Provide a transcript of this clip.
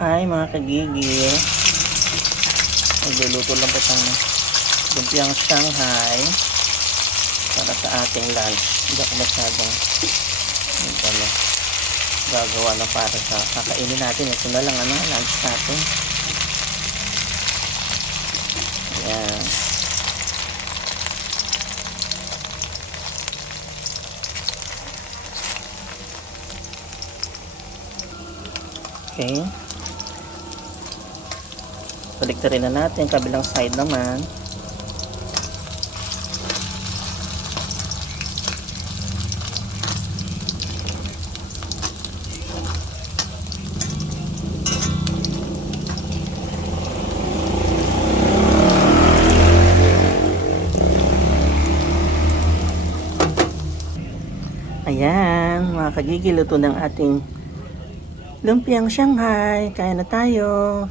Hi mga kagigil. Nagluluto lang po ng lumpiang Shanghai para sa ating lunch. Hindi ako masyadong ano, gagawa ng para sa kakainin natin. Ito na lang ano, lunch natin. Ayan. Okay. Baliktarin na natin. Kabilang side naman. Ayan, mga kagigil, luto ng ating lumpiang Shanghai. Kaya na tayo.